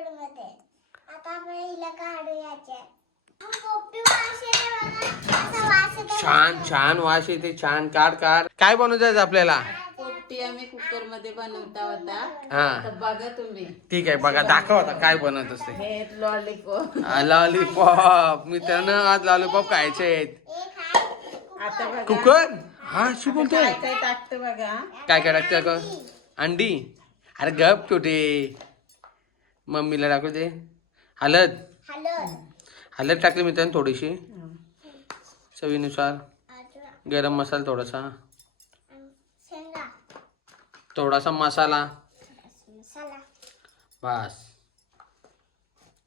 लिक्विडमध्ये. आता आपण हिला काढूयाचे. पोपटी वास येते बघा. असा वास येतो. छान छान वास येते. छान. काढ काढ. काय बनवायचं आपल्याला? पोपटी आम्ही कुकर मध्ये बनवता होता. हा तर बघा तुम्ही. ठीक आहे. बघा दाखव आता काय बनवत असते. हे लॉलीपॉप. लॉलीपॉप. मित्रांनो आज लॉलीपॉप खायचे आहेत. एक हाय. आता बघा कुकर. हा शी बोलतोय. काय काय टाकतं बघा. काय काय टाकते का? अंडी. अरे गप छोटे. मम्मीला दाखव दे. हळद. हळद. हळद टाकली मित्रांनो थोडीशी चवीनुसार. अजून गरम मसाला थोडासा. शेंगा. थोडासा मसाला. मसाला. बस.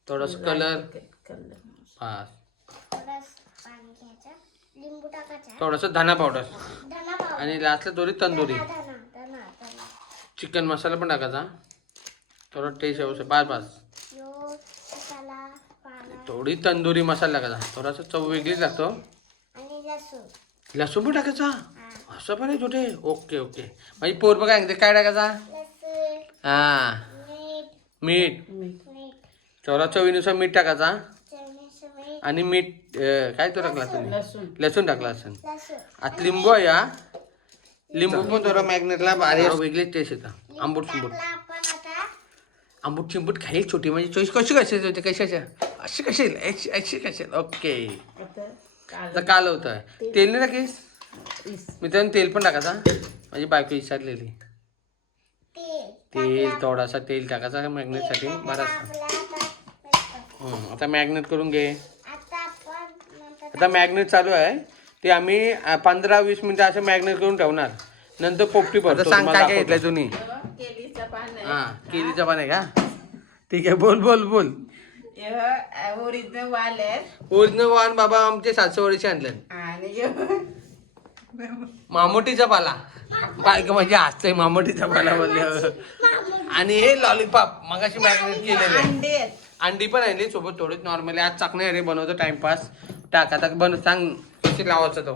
थोडासा कलर. कलर. बस. थोडंसं पाणी घ्यायचं. लिंबू टाकायचा. थोडासा धना पावडर. धना पावडर. आणि लास्टला थोडी तंदुरी. धना धना धना. चिकन मसाला पण टाकायचा. थोडा टेस्ट येऊ बस बस. यो मसाला पाला थोडी तंदुरी मसाला टाकायचा. थोडासा चव वेगळीच लागतो. आणि लसूण. लसूण पण टाकायचा. असं पण आहे छोटे. Okay okay. माझी पोर बघा सांगते काय टाकायचा. लसूण. हा मीठ. मीठ. मीठ. थोडा चवीनुसार मीठ टाकायचा. चवीनुसार मीठ. आणि मीठ काय तो टाकला तुम्ही. लसूण. लसूण टाकला लसूण. लसूण. आता लिंबू आहे हा. लिंबू पण थोडं मॅग्नेटला भारी वेगळीच टेस्ट येतं. आंबूट शिंबूट. टाकला आपण आता. आंबूट चिंबूट खाईल छोटी म्हणजे चॉईस कशी कशी होते कशाच्या अशी कशी अशी कशी ओके. आता आता काल होतं तेल नाही टाकीस इस. मित्रांनो. तेल पण टाकायचा. माझी बायको विचारलेली. तेल. तेल थोडासा तेल टाकायचा मॅग्नेटसाठी बराचसा. आपला आता आता मॅग्नेट करून घे. आता आपण नंतर आता मॅग्नेट चालू आहे. ते आम्ही 15-20 मिनिटं असं मॅग्नेट करून ठेवणार. नंतर पोपटी भरतो. सांग काय काय घेतलंय तुम्ही. केलीचं पान आहे. हा केळीचं पान आहे का. ठीक आहे बोल बोल बोल. ओरिजिनल वाल आहेत. ओरिजिनल वाण बाबा आमचे सातशेवाडीचे आणले. आणि मामोटीचा पाला. बायका म्हणजे हसतंय मामोटीचा पाला बोलले. आणि हे लॉलीपॉप मगाशी मॅग्नेट केलेले आहे. अंडे आहेत. अंडी पण आणली सोबत थोडीच नॉर्मली. आज चाकणे अरे बनवतो टाइमपास. टाक आता बन सांग कशी लावायचा तो.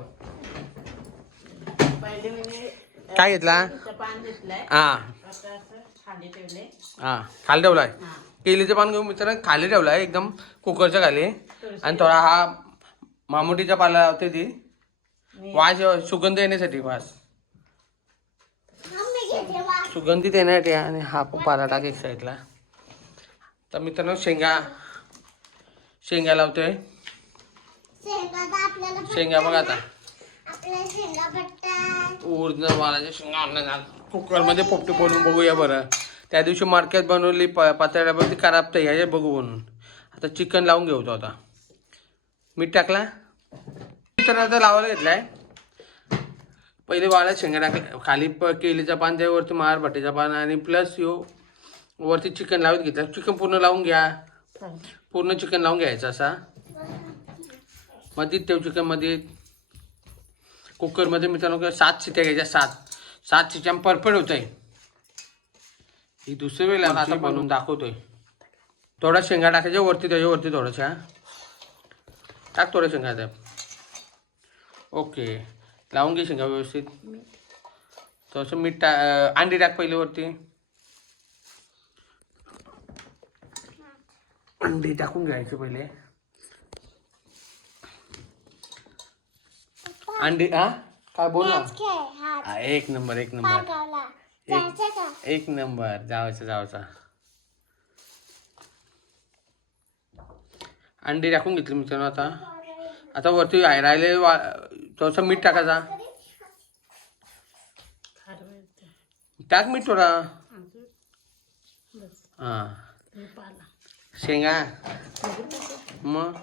पहिले मी काय घेतला. पान घेतलंय. हा आता असं खाली ठेवले. हा खाली ठेवलाय. हा. केळीचं पान घेऊन मित्रांनो खाली ठेवलाय एकदम कुकरच्या खाली. आणि थोडा हा मामोटीचा पाला लावते ती वास सुगंध येण्यासाठी. वास मम्मी घेते वास. सुगंधित येण्यासाठी. आणि हा पण पाला टाक एक साईडला. तर मित्रांनो शेंगा लावतोय. शेंगा तर आपल्याला शेंगा बघा आता. आपल्या शेंगा पट्टा. ओरिजिनल वालाच्या शेंगा आणल्या. कुकरमध्ये पोपटी बनवून बघूया बरं. त्या दिवशी मार्केट बनवली पातळ्यावरती खराब तर ह्याच्या बघू बनवून. आता चिकन लावून घेऊ आता. मीठ टाकला. चिकन आता लावायला घेतलाय. पहिले वाळ्यात शेंगा टाकल्या. खाली केळीचा पान त्यावरती मार भट्टीचा पान आणि प्लस यो वरती चिकन लावत घेतलं. चिकन पूर्ण लावून घ्या. पूर्ण चिकन लावून घ्यायचं असा. मध्ये ठेव चिकन मध्ये. कुकरमध्ये मित्रांनो 7 शिट्ट्या घ्यायच्या. 7 शिट्ट्या परफेक्ट होत आहे. ही दुसरी वेळेला आता बनवून दाखवतोय. थोडा शेंगा टाकायच्या वरती त्याच्यावरती थोड्याशा टाक. थोड्या शेंगा त्या. ओके लावून घे शेंगा व्यवस्थित. थोडंसं मीठ अंडी टाक पहिले वरती. अंडी टाकून घ्यायचे पहिले. अंडी हा काय बोल ना. हा, एक नंबर एक नंबर एक नंबर. जावायचा अंडी टाकून घेतली मित्रांनो. आता वरती राहिले थोडंसं मीठ टाकायचा. टाक मीठ थोडा. हा शेंगा मग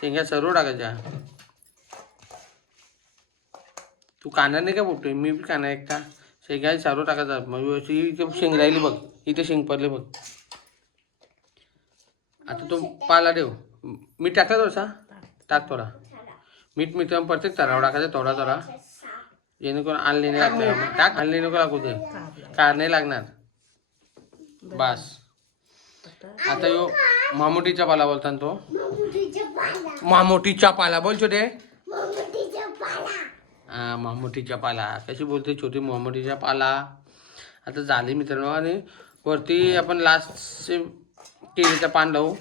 शेंगा सर्व टाकायच्या. तू कांदा नाही का बोलतोय. मी बी कांदा एकटा. शेंगा सर्व टाकायचा. मग इथे शेंग राहिली बघ. इथे शेंग पडले बघ. आता तो पाला ठेव. मीठ टाकला थोडासा. टाक थोडा मीठ. मित्रांनो प्रत्येक तराव टाकायचा थोडा थोडा. जेणेकरून आणले नाही लागणार. टाक आणले नको लागू दे. कार नाही लागणार. बस. आता यो मामोटीचा पाला बोलता तो. मामोटीचा पाला बोल छोटे. हा मामोटीचा पाला कशी बोलते छोटी. मामोटीचा पाला. आता झाली मित्रांनो. आणि वरती आपण लास्ट केळीचं पान लावू.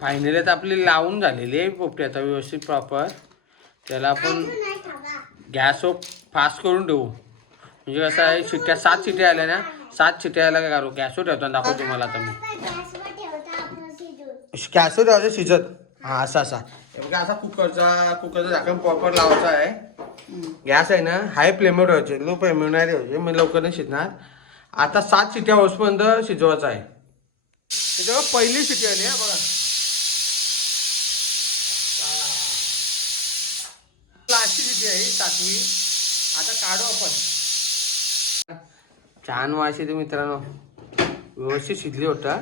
फायनली आता आपली लावून झालेली आहे पोपटी आता व्यवस्थित प्रॉपर. त्याला आपण अजून नाही ठेवा. गॅसवर फास्ट करून ठेवू. म्हणजे कसं आहे शिट्ट्या 7 शिट्ट्या आल्या ना, 7 शिट्ट्या आल्या काय करू गॅसवर ठेवताना दाखवतो तुम्हाला आता मी. आता गॅसवर ठेवता आपण शिजून. गॅसवर ठेवायचं शिजत. हा असा हे बघा असा कुकरचं झाकण प्रॉपर लावायचं आहे. गॅस आहे ना हाय फ्लेमवर ठेवायचे, लो फ्लेमवर नाही ठेवायचे म्हणजे लवकर नाही शिजणार. आता 7 शिट्ट्या होईपर्यंत शिजवायचं आहे. त्याच्यावर पहिली शिट्टी आली हा बघा. लास्टची शिट्टी आहे 7वी. आता काढू आपण. छान वास येते मित्रांनो, व्यवस्थित शिजली होता.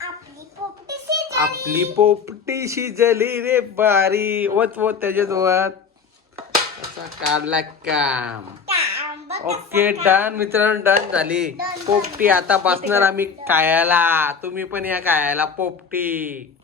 आपली पोपटी शिजली. आपली पोपटी शिजली रे बारी. वत त्याच्यात वत असा काढला काम. काम बघ कसं ओके डन मित्रांनो, डन झाली पोपटी. आता बसणार आम्ही खायला. तुम्ही पण या खायला पोपटी.